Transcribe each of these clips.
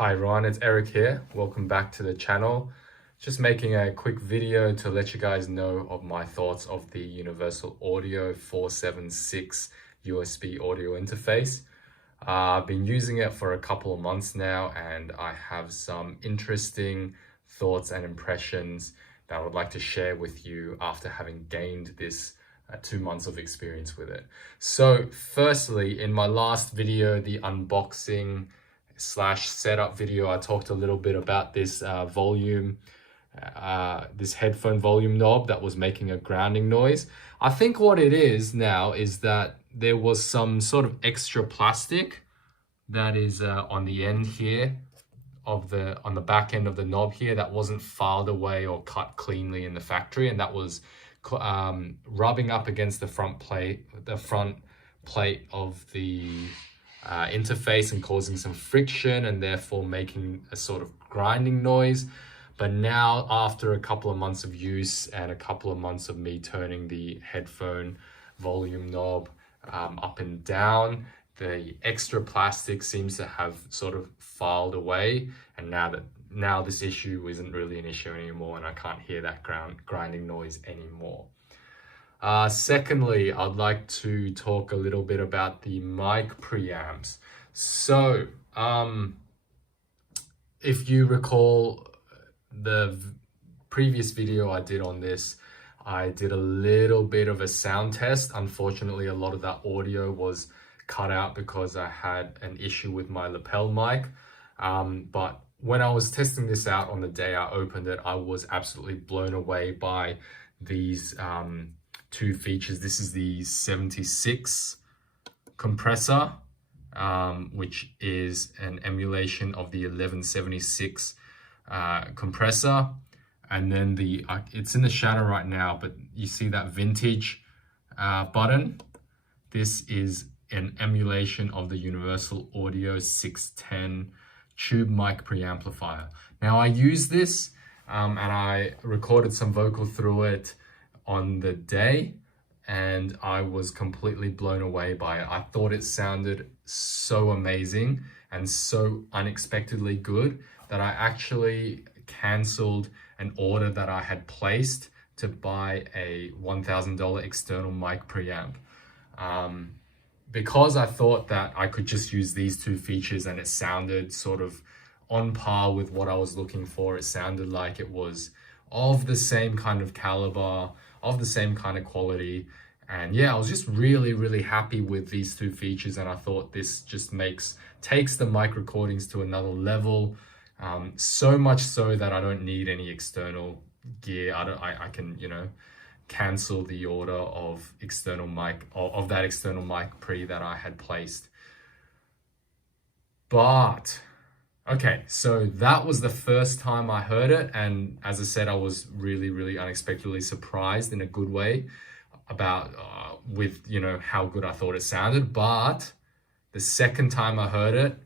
Hi everyone, it's Eric here. Welcome back to the channel. Just making a quick video to let you guys know of my thoughts of the Universal Audio 476 USB audio interface. I've been using it for a couple of months now and I have some interesting thoughts and impressions that I would like to share with you after having gained this 2 months of experience with it. So firstly, in my last video, the unboxing / setup video, I talked a little bit about this this headphone volume knob that was making a grounding noise. I think what it is now is that there was some sort of extra plastic that is on the end here of on the back end of the knob here that wasn't filed away or cut cleanly in the factory, and that was rubbing up against the front plate of the interface and causing some friction and therefore making a sort of grinding noise. But now, after a couple of months of use and a couple of months of me turning the headphone volume knob up and down, the extra plastic seems to have sort of filed away, and now this issue isn't really an issue anymore and I can't hear that grinding noise anymore. Secondly, I'd like to talk a little bit about the mic preamps. So, if you recall the previous video I did on this, I did a little bit of a sound test. Unfortunately, a lot of that audio was cut out because I had an issue with my lapel mic. But when I was testing this out on the day I opened it, I was absolutely blown away by these two features. This is the 76 compressor, which is an emulation of the 1176 compressor, and then it's in the shadow right now, but you see that vintage button. This is an emulation of the Universal Audio 610 tube mic preamplifier. Now I use this and I recorded some vocal through it on the day, and I was completely blown away by it. I thought it sounded so amazing and so unexpectedly good that I actually canceled an order that I had placed to buy a $1,000 external mic preamp, because I thought that I could just use these two features and it sounded sort of on par with what I was looking for. It sounded like it was of the same kind of caliber, of the same kind of quality. And yeah, I was just really happy with these two features, and I thought this just takes the mic recordings to another level, so much so that I don't need any external gear. I can, cancel the order of that external mic pre that I had placed. But okay, so that was the first time I heard it, and as I said, I was really unexpectedly surprised in a good way about with how good I thought it sounded. But the second time I heard it,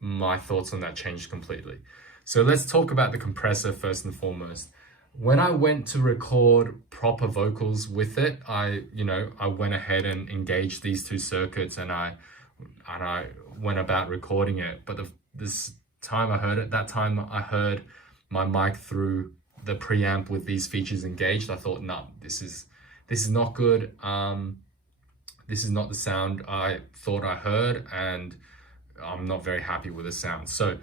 my thoughts on that changed completely. So let's talk about the compressor first and foremost. When I went to record proper vocals with it, I went ahead and engaged these two circuits and I went about recording it. But this time I heard it, that time I heard my mic through the preamp with these features engaged. I thought, no, this is not good. This is not the sound I thought I heard, and I'm not very happy with the sound. So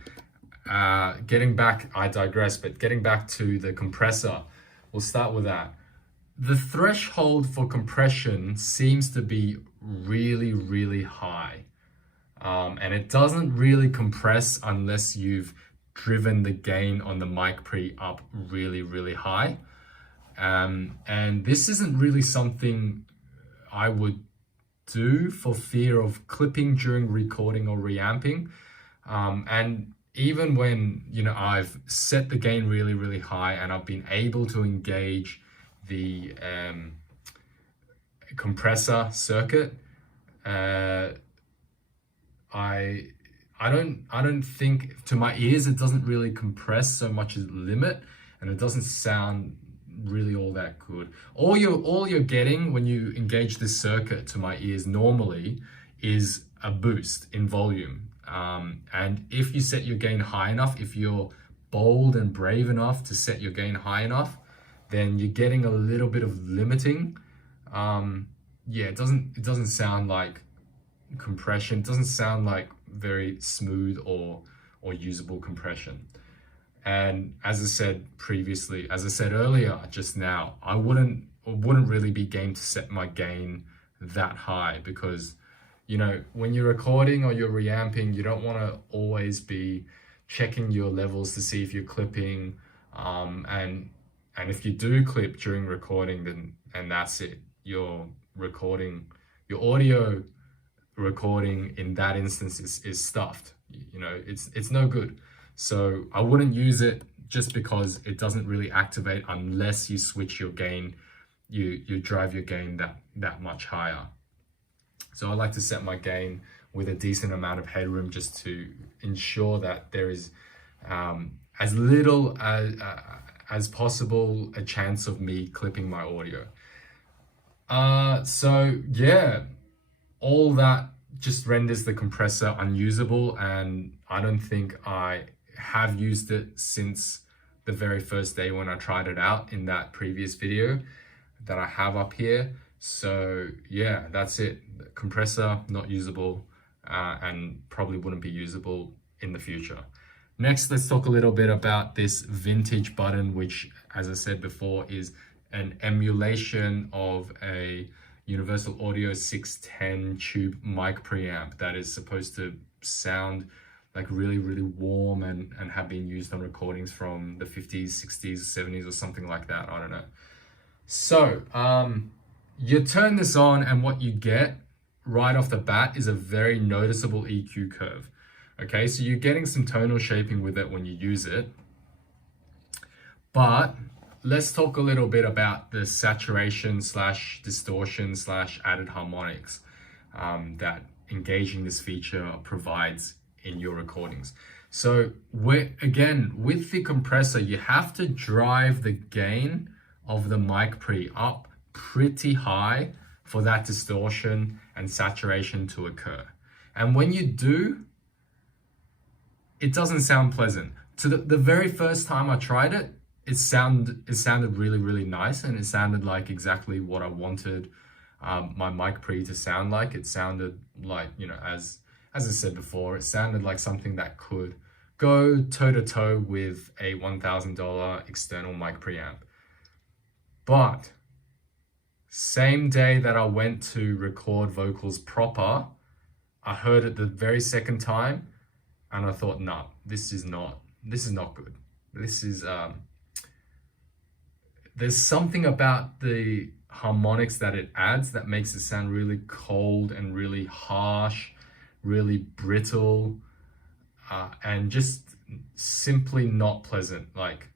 I digress, but getting back to the compressor, we'll start with that. The threshold for compression seems to be really high. And it doesn't really compress unless you've driven the gain on the mic pre up really high. And this isn't really something I would do for fear of clipping during recording or reamping. And even when, I've set the gain really high and I've been able to engage the compressor circuit, I don't think, to my ears, it doesn't really compress so much as limit, and it doesn't sound really all that good. All you're getting when you engage this circuit, to my ears normally, is a boost in volume. And if you set your gain high enough, if you're bold and brave enough to set your gain high enough, then you're getting a little bit of limiting. Yeah, it doesn't sound like compression. It doesn't sound like very smooth or usable compression. And as I said previously, as I said earlier, just now, I wouldn't really be game to set my gain that high, because, you know, when you're recording or you're reamping, you don't want to always be checking your levels to see if you're clipping. And if you do clip during recording, then that's it. Your audio recording in that instance is stuffed. You know, it's no good. So I wouldn't use it just because it doesn't really activate unless you switch your gain, you drive your gain that much higher. So I like to set my gain with a decent amount of headroom, just to ensure that there is as little as possible a chance of me clipping my audio. So yeah, all that just renders the compressor unusable, and I don't think I have used it since the very first day when I tried it out in that previous video that I have up here. So yeah, that's it. The compressor not usable, and probably wouldn't be usable in the future. Next, let's talk a little bit about this vintage button, which, as I said before, is an emulation of a Universal Audio 610 tube mic preamp that is supposed to sound like really, really warm and have been used on recordings from the 50s, 60s, 70s, or something like that. I don't know. So you turn this on, and what you get right off the bat is a very noticeable EQ curve. Okay, so you're getting some tonal shaping with it when you use it. But let's talk a little bit about the saturation / distortion / added harmonics that engaging this feature provides in your recordings. So again, with the compressor, you have to drive the gain of the mic pre up pretty high for that distortion and saturation to occur. And when you do, it doesn't sound pleasant. So the very first time I tried it, it sounded really, really nice, and it sounded like exactly what I wanted my mic pre to sound like. It sounded like, you know, as I said before, it sounded like something that could go toe to toe with a $1,000 external mic preamp. But same day that I went to record vocals proper, I heard it the very second time, and I thought, nah, this is not good. This is there's something about the harmonics that it adds that makes it sound really cold and really harsh, really brittle, and just simply not pleasant. Like,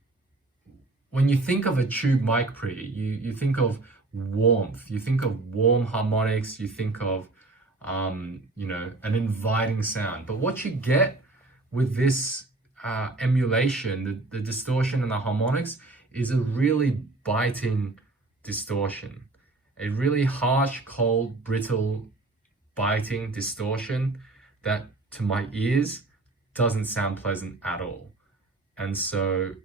when you think of a tube mic pre, you think of warmth, you think of warm harmonics, you think of you know, an inviting sound. But what you get with this emulation, the distortion and the harmonics, is a really biting distortion, a really harsh, cold, brittle, biting distortion that to my ears doesn't sound pleasant at all. And so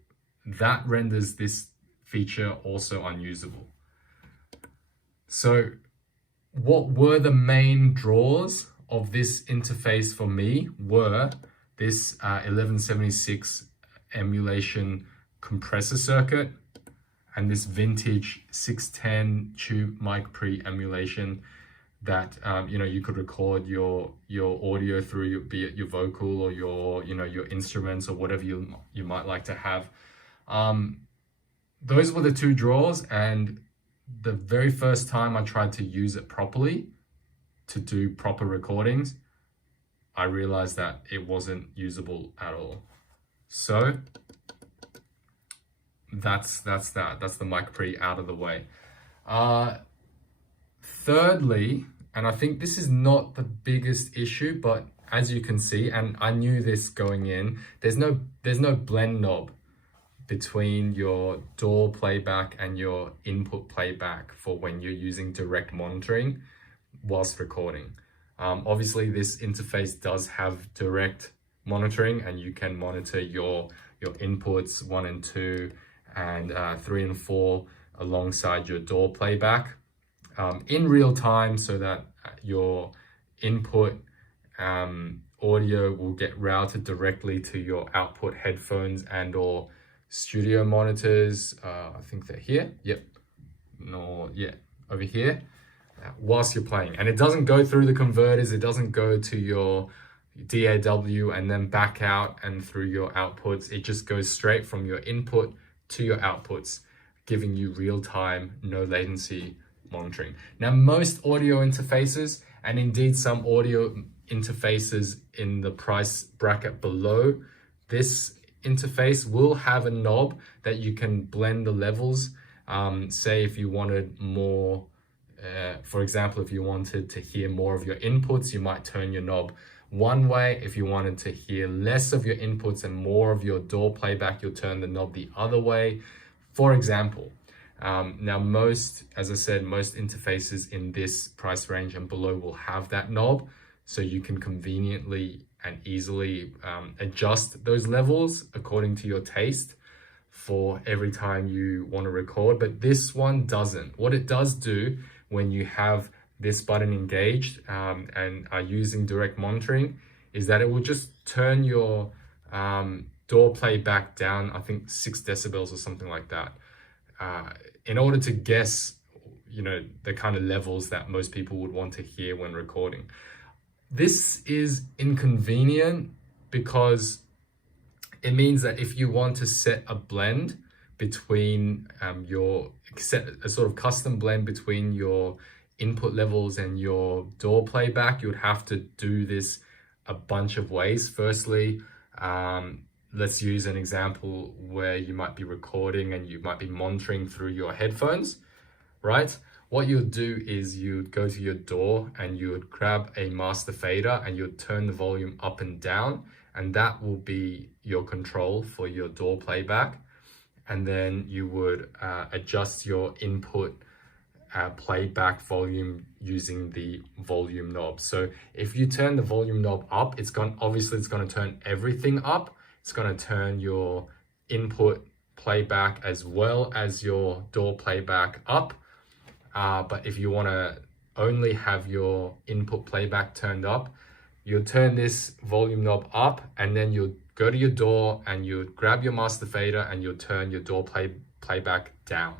that renders this feature also unusable. So what were the main draws of this interface for me were this 1176 emulation compressor circuit and this vintage 610 tube mic pre emulation that you know, you could record your audio through, be it your vocal or your, you know, your instruments or whatever you might like to have. Those were the two draws, and the very first time I tried to use it properly to do proper recordings, I realized that it wasn't usable at all. So that's the mic pre out of the way. Thirdly, and I think this is not the biggest issue, but as you can see, and I knew this going in, there's no blend knob between your DAW playback and your input playback for when you're using direct monitoring whilst recording. Obviously, this interface does have direct monitoring, and you can monitor your inputs 1 and 2 and 3 and 4 alongside your DAW playback in real time, so that your input audio will get routed directly to your output headphones and or studio monitors. I think they're here. Yep. No, yeah, over here. Whilst you're playing, and it doesn't go through the converters, it doesn't go to your DAW and then back out and through your outputs. It just goes straight from your input to your outputs, giving you real-time, no latency monitoring. Now, most audio interfaces, and indeed some audio interfaces in the price bracket below this interface, will have a knob that you can blend the levels. Say if you wanted more, for example, if you wanted to hear more of your inputs, you might turn your knob one way. If you wanted to hear less of your inputs and more of your DAW playback, you'll turn the knob the other way, for example. Now, as I said, most interfaces in this price range and below will have that knob, so you can conveniently and easily adjust those levels according to your taste for every time you want to record. But this one doesn't. What it does do when you have this button engaged and are using direct monitoring is that it will just turn your DAW playback down, I think 6 decibels or something like that, in order to guess, the kind of levels that most people would want to hear when recording. This is inconvenient because it means that if you want to set a blend between set a sort of custom blend between your input levels and your DAW playback, you would have to do this a bunch of ways. Firstly, let's use an example where you might be recording and you might be monitoring through your headphones, right? What you'll do is you'd go to your DAW and you would grab a master fader and you'd turn the volume up and down, and that will be your control for your DAW playback. And then you would adjust your input playback volume using the volume knob. So if you turn the volume knob up, obviously it's going to turn everything up. It's going to turn your input playback as well as your DAW playback up. But if you want to only have your input playback turned up, you'll turn this volume knob up, and then you'll go to your DAW and you'll grab your master fader and you'll turn your DAW playback down.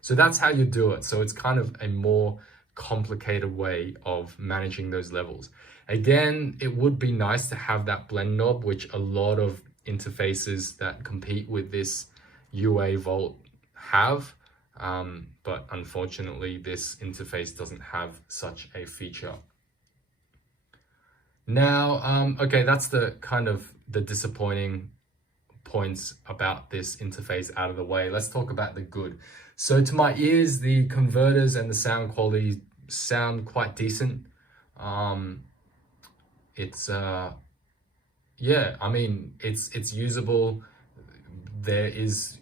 So that's how you do it. So it's kind of a more complicated way of managing those levels. Again, it would be nice to have that blend knob, which a lot of interfaces that compete with this UA Vault have. But unfortunately, this interface doesn't have such a feature. Now, okay, that's the kind of the disappointing points about this interface out of the way. Let's talk about the good. So to my ears, the converters and the sound quality sound quite decent. It's yeah, I mean, it's usable. There is,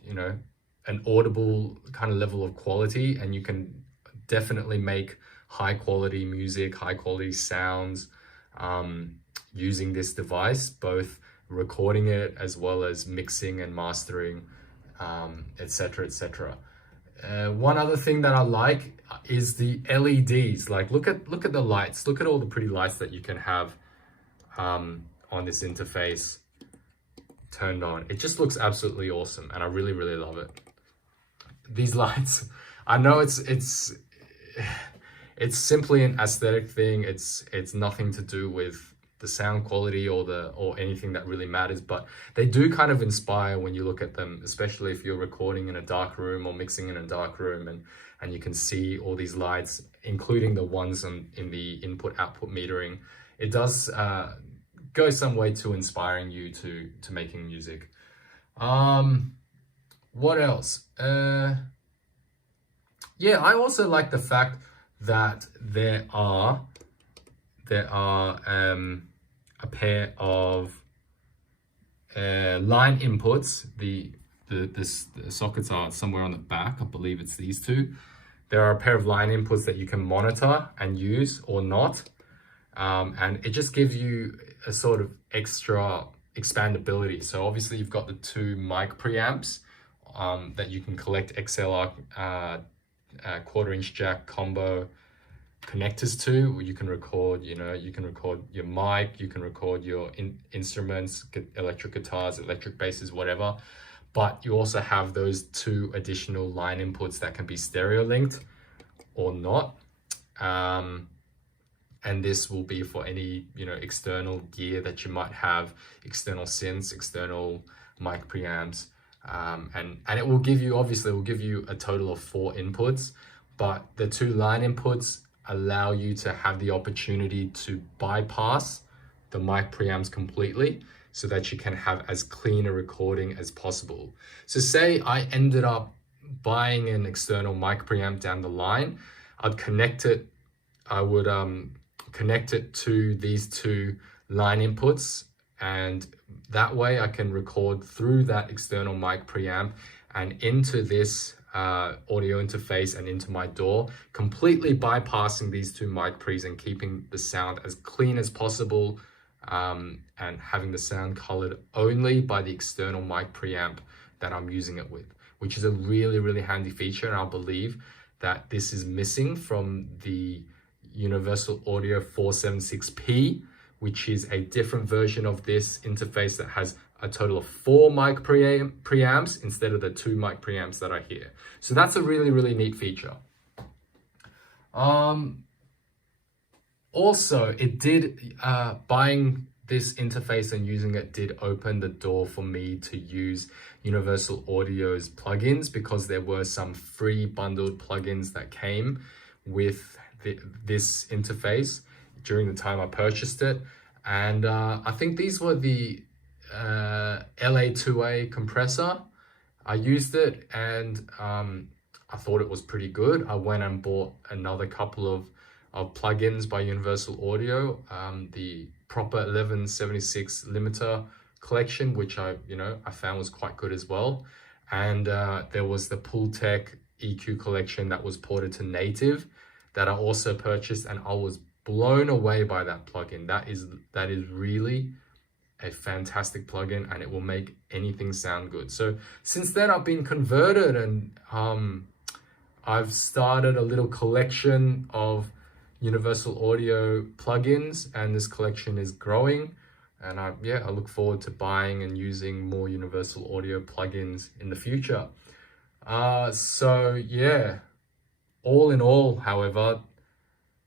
an audible kind of level of quality, and you can definitely make high quality music, high quality sounds using this device, both recording it as well as mixing and mastering, etc., etc. One other thing that I like is the LEDs. Like, look at the lights. Look at all the pretty lights that you can have on this interface turned on. It just looks absolutely awesome, and I really, really love it. These lights, I know it's simply an aesthetic thing. It's nothing to do with the sound quality or anything that really matters, but they do kind of inspire when you look at them, especially if you're recording in a dark room or mixing in a dark room, and you can see all these lights, including the ones in the input-output metering. It does go some way to inspiring you to making music. What else? Yeah, I also like the fact that there are a pair of line inputs. The sockets are somewhere on the back. I believe it's these two. There are a pair of line inputs that you can monitor and use or not. and it just gives you a sort of extra expandability. So obviously you've got the two mic preamps that you can collect XLR quarter-inch jack combo connectors to, where you can record, you can record your mic, you can record your instruments, electric guitars, electric basses, whatever. But you also have those two additional line inputs that can be stereo linked or not. And this will be for any, external gear that you might have, external synths, external mic preamps. And it will give you, obviously, it will give you a total of 4 inputs, but the 2 line inputs allow you to have the opportunity to bypass the mic preamps completely so that you can have as clean a recording as possible. So say I ended up buying an external mic preamp down the line, I'd connect it, I would connect it to these 2 line inputs, and that way I can record through that external mic preamp and into this audio interface and into my DAW, completely bypassing these 2 mic pre's and keeping the sound as clean as possible, and having the sound colored only by the external mic preamp that I'm using it with, which is a really, really handy feature. And I believe that this is missing from the Universal Audio 476p, which is a different version of this interface that has a total of 4 mic preamps instead of the 2 mic preamps that are here. So that's a really, really neat feature. Also, it did, buying this interface and using it did open the door for me to use Universal Audio's plugins, because there were some free bundled plugins that came with this interface during the time I purchased it. And I think these were the LA2A compressor. I used it and I thought it was pretty good. I went and bought another couple of plugins by Universal Audio, the Proper 1176 limiter collection, which I found was quite good as well. And there was the Pultec EQ collection that was ported to native that I also purchased, and I was blown away by that plugin. That is really a fantastic plugin, and it will make anything sound good. So since then I've been converted, and I've started a little collection of Universal Audio plugins, and this collection is growing. And I look forward to buying and using more Universal Audio plugins in the future. So yeah, all in all, however,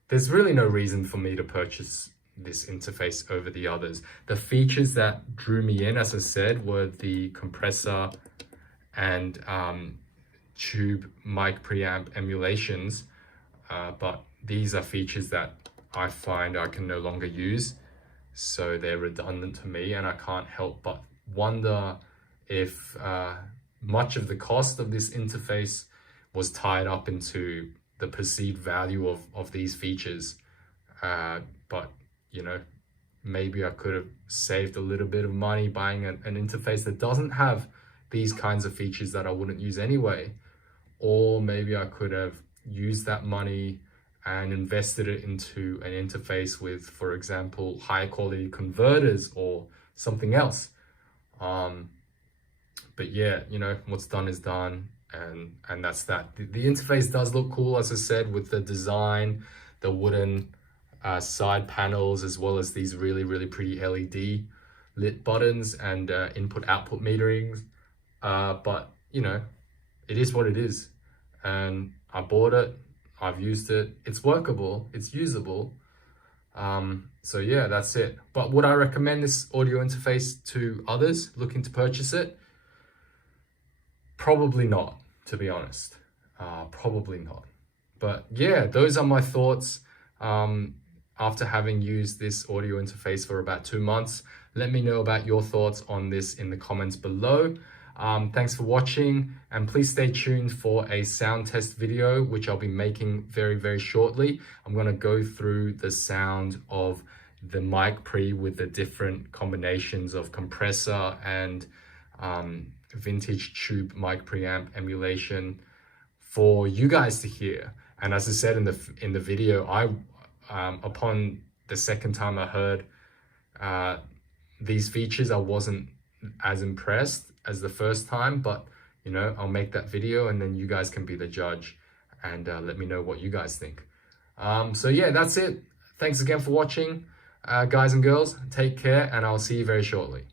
there's really no reason for me to purchase this interface over the others. The features that drew me in, as I said, were the compressor and tube mic preamp emulations, but these are features that I find I can no longer use, so they're redundant to me, and I can't help but wonder if much of the cost of this interface was tied up into the perceived value of these features. But maybe I could have saved a little bit of money buying an interface that doesn't have these kinds of features that I wouldn't use anyway. Or maybe I could have used that money and invested it into an interface with, for example, high quality converters or something else. But yeah, what's done is done, and that's that. The interface does look cool, as I said, with the design, the wooden side panels, as well as these really, really pretty LED lit buttons and input-output meterings. But it is what it is, and I bought it. I've used it. It's workable. It's usable. So yeah, that's it. But would I recommend this audio interface to others looking to purchase it? Probably not, to be honest. Probably not. But yeah, those are my thoughts after having used this audio interface for about 2 months. Let me know about your thoughts on this in the comments below. Thanks for watching, and please stay tuned for a sound test video, which I'll be making very, very shortly. I'm going to go through the sound of the mic pre with the different combinations of compressor and vintage tube mic preamp emulation for you guys to hear. And as I said in the video, upon the second time I heard these features, I wasn't as impressed as the first time, but you know, I'll make that video and then you guys can be the judge and let me know what you guys think. So yeah, that's it. Thanks again for watching, guys and girls. Take care, and I'll see you very shortly.